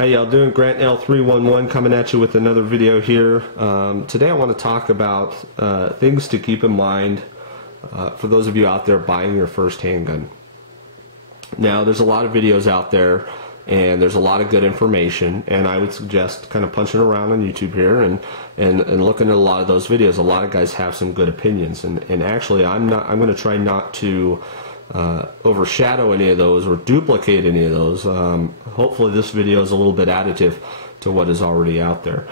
How y'all doing? Grant L311 coming at you with another video here. Today I want to talk about things to keep in mind for those of you out there buying your first handgun. Now there's a lot of videos out there and there's a lot of good information, and I would suggest kind of punching around on YouTube here and looking at a lot of those videos. A lot of guys have some good opinions, and actually I'm going to try not to overshadow any of those or duplicate any of those. Hopefully this video is a little bit additive to what is already out there.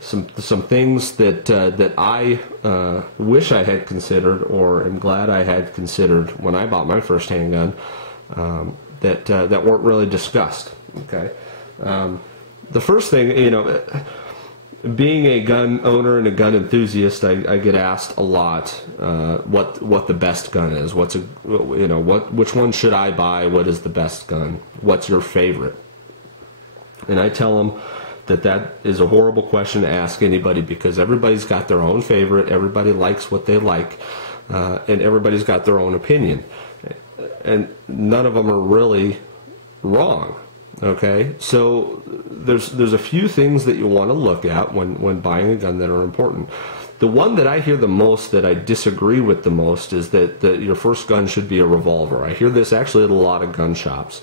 Some things that I wish I had considered, or am glad I had considered when I bought my first handgun, that weren't really discussed. Okay, the first thing, you know, being a gun owner and a gun enthusiast, I get asked a lot what the best gun is. Which one should I buy? What is the best gun? What's your favorite? And I tell them that is a horrible question to ask anybody, because everybody's got their own favorite. Everybody likes what they like, and everybody's got their own opinion, and none of them are really wrong. Okay, so there's a few things that you want to look at when buying a gun that are important. The one that I hear the most, that I disagree with the most, is that your first gun should be a revolver. I hear this actually at a lot of gun shops,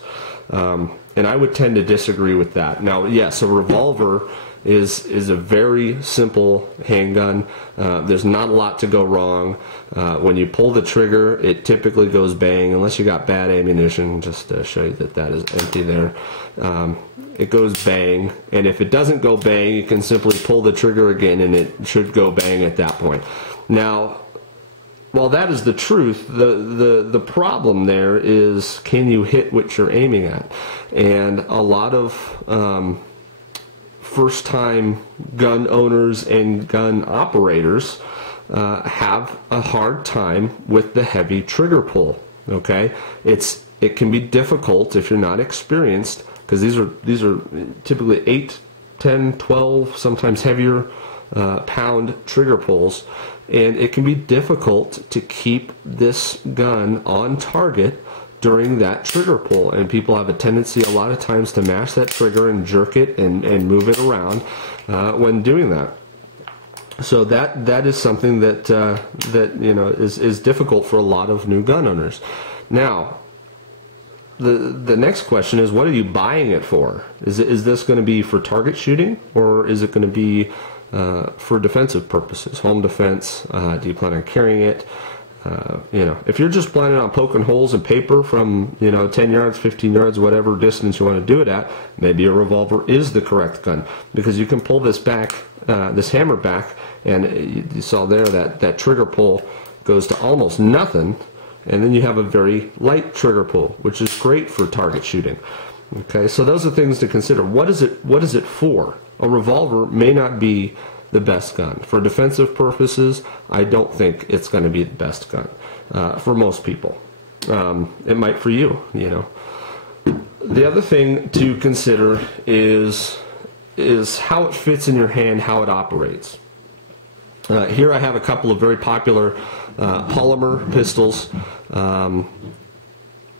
and I would tend to disagree with that. Now, yes, a revolver is a very simple handgun. There's not a lot to go wrong. When you pull the trigger, it typically goes bang, unless you got bad ammunition. Just to show you that is empty there. It goes bang, and if it doesn't go bang, you can simply pull the trigger again and it should go bang at that point. Now, while that is the truth, the problem there is, can you hit what you're aiming at? And a lot of first-time gun owners and gun operators have a hard time with the heavy trigger pull. Okay, it can be difficult if you're not experienced, because these are typically 8, 10, 12, sometimes heavier pound trigger pulls, and it can be difficult to keep this gun on target during that trigger pull, and people have a tendency a lot of times to mash that trigger and jerk it and move it around when doing that. So that is something that you know is difficult for a lot of new gun owners. Now, the next question is, what are you buying it for? Is this going to be for target shooting, or is it going to be for defensive purposes, home defense? Do you plan on carrying it? You know, if you're just planning on poking holes in paper from, 10 yards, 15 yards, whatever distance you want to do it at, maybe a revolver is the correct gun, because you can pull this back, this hammer back, and you saw there that trigger pull goes to almost nothing, and then you have a very light trigger pull, which is great for target shooting. Okay, so those are things to consider. What is it for? A revolver may not be the best gun. For defensive purposes, I don't think it's going to be the best gun for most people. It might for you, The other thing to consider is how it fits in your hand, how it operates. Here I have a couple of very popular polymer pistols.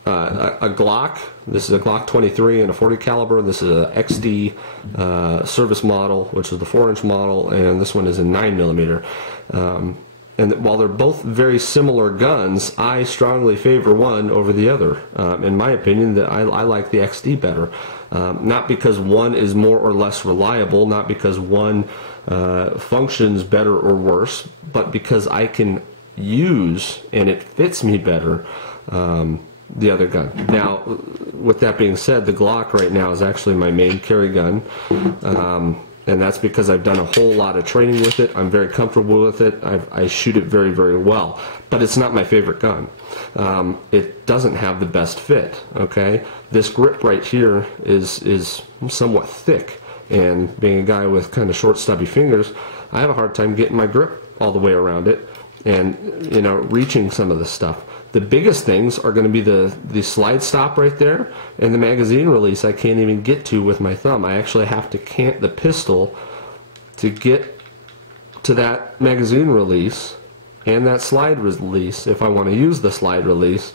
A Glock. This is a Glock 23 and a 40 caliber. This is a XD service model, which is the 4-inch model, and this one is a 9mm. And while they're both very similar guns, I strongly favor one over the other. In my opinion, I like the XD better. Not because one is more or less reliable, not because one functions better or worse, but because I can use, and it fits me better, the other gun. Now, with that being said, the Glock right now is actually my main carry gun, and that's because I've done a whole lot of training with it. I'm very comfortable with it. I shoot it very, very well, but it's not my favorite gun. It doesn't have the best fit. Okay, this grip right here is somewhat thick, and being a guy with kind of short, stubby fingers, I have a hard time getting my grip all the way around it, and reaching some of the stuff. The biggest things are going to be the slide stop right there, and the magazine release I can't even get to with my thumb. I actually have to cant the pistol to get to that magazine release and that slide release if I want to use the slide release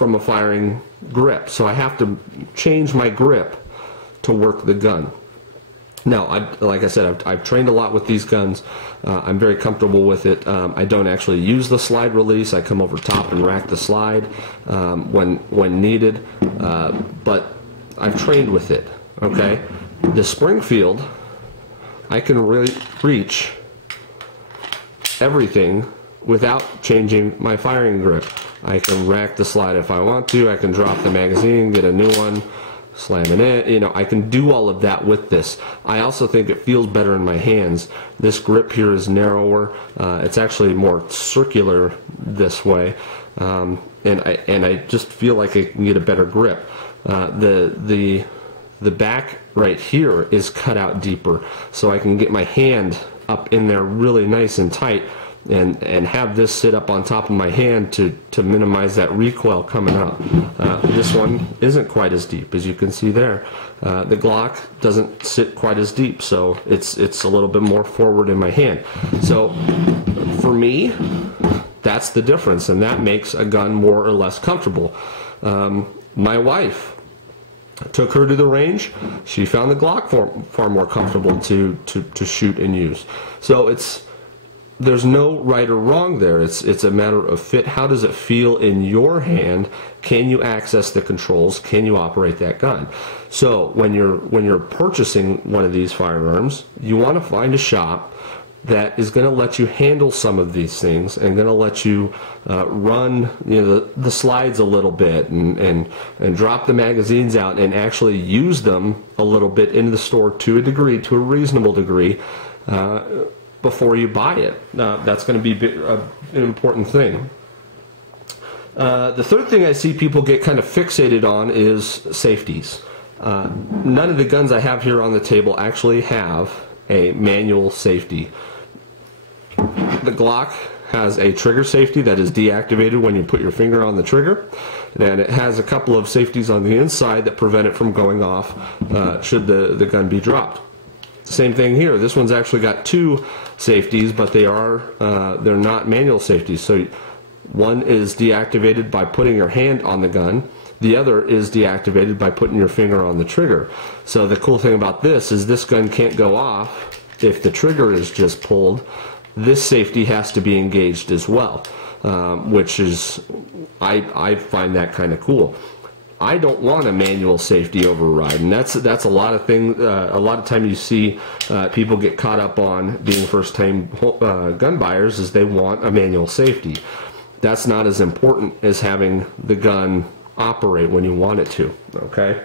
from a firing grip. So I have to change my grip to work the gun. Now, like I said, I've trained a lot with these guns. I'm very comfortable with it. I don't actually use the slide release. I come over top and rack the slide when needed, but I've trained with it. Okay, the Springfield, I can really reach everything without changing my firing grip. I can rack the slide if I want to. I can drop the magazine, get a new one, slam it in. You know, I can do all of that with this. I also think it feels better in my hands. This grip here is narrower. It's actually more circular this way, and I just feel like I can get a better grip. The back right here is cut out deeper, so I can get my hand up in there really nice and tight, and have this sit up on top of my hand to minimize that recoil coming up. This one isn't quite as deep, as you can see there. The Glock doesn't sit quite as deep, so it's a little bit more forward in my hand. So for me, that's the difference, and that makes a gun more or less comfortable. My wife, took her to the range. She found the Glock far more comfortable to shoot and use. So there's no right or wrong there. It's a matter of fit. How does it feel in your hand? Can you access the controls? Can you operate that gun? So when you're purchasing one of these firearms, you want to find a shop that is going to let you handle some of these things and going to let you run, you know, the slides a little bit and drop the magazines out and actually use them a little bit in the store to a degree, to a reasonable degree, before you buy it. That's going to be an important thing. The third thing I see people get kind of fixated on is safeties. None of the guns I have here on the table actually have a manual safety. The Glock has a trigger safety that is deactivated when you put your finger on the trigger, and it has a couple of safeties on the inside that prevent it from going off should the gun be dropped. Same thing here. This one's actually got two safeties, but they're not manual safeties. So one is deactivated by putting your hand on the gun. The other is deactivated by putting your finger on the trigger. So the cool thing about this is this gun can't go off if the trigger is just pulled. This safety has to be engaged as well, which is, I find that kind of cool. I don't want a manual safety override, and that's a lot of things. A lot of time you see people get caught up on being first-time gun buyers is they want a manual safety. That's not as important as having the gun operate when you want it to. Okay.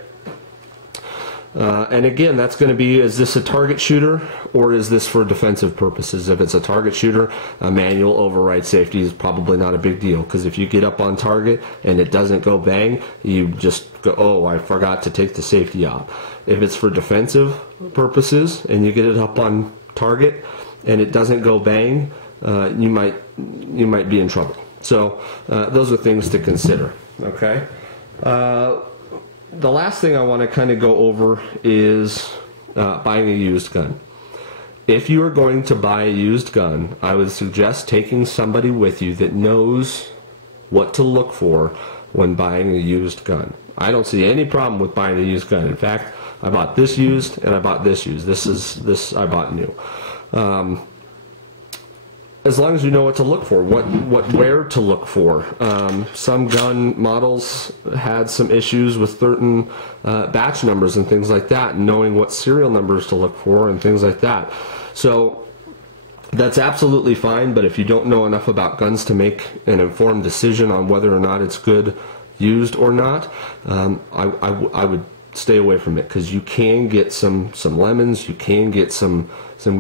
And again, that's going to be, is this a target shooter or is this for defensive purposes? If it's a target shooter, a manual override safety is probably not a big deal, because if you get up on target and it doesn't go bang, you just go, oh, I forgot to take the safety out. If it's for defensive purposes and you get it up on target and it doesn't go bang, you might be in trouble. So those are things to consider. Okay. The last thing I want to kind of go over is buying a used gun. If you are going to buy a used gun, I would suggest taking somebody with you that knows what to look for when buying a used gun. I don't see any problem with buying a used gun. In fact, I bought this used and I bought this used. This I bought new. As long as you know what to look for, where to look for. Some gun models had some issues with certain batch numbers and things like that, and knowing what serial numbers to look for and things like that. So that's absolutely fine, but if you don't know enough about guns to make an informed decision on whether or not it's good used or not, I would stay away from it, because you can get some lemons, you can get some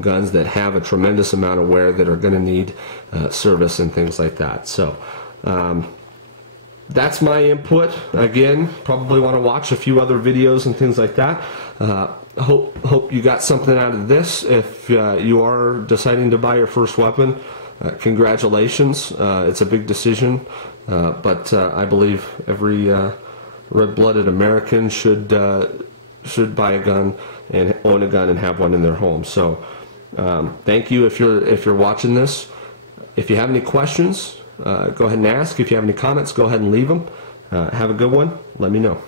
guns that have a tremendous amount of wear that are going to need service and things like that. So that's my input. Again, probably want to watch a few other videos and things like that. Hope you got something out of this. If you are deciding to buy your first weapon, congratulations. It's a big decision, but I believe every red-blooded American should buy a gun and own a gun and have one in their home. So thank you if you're watching this. If you have any questions, go ahead and ask. If you have any comments, go ahead and leave them. Have a good one. Let me know.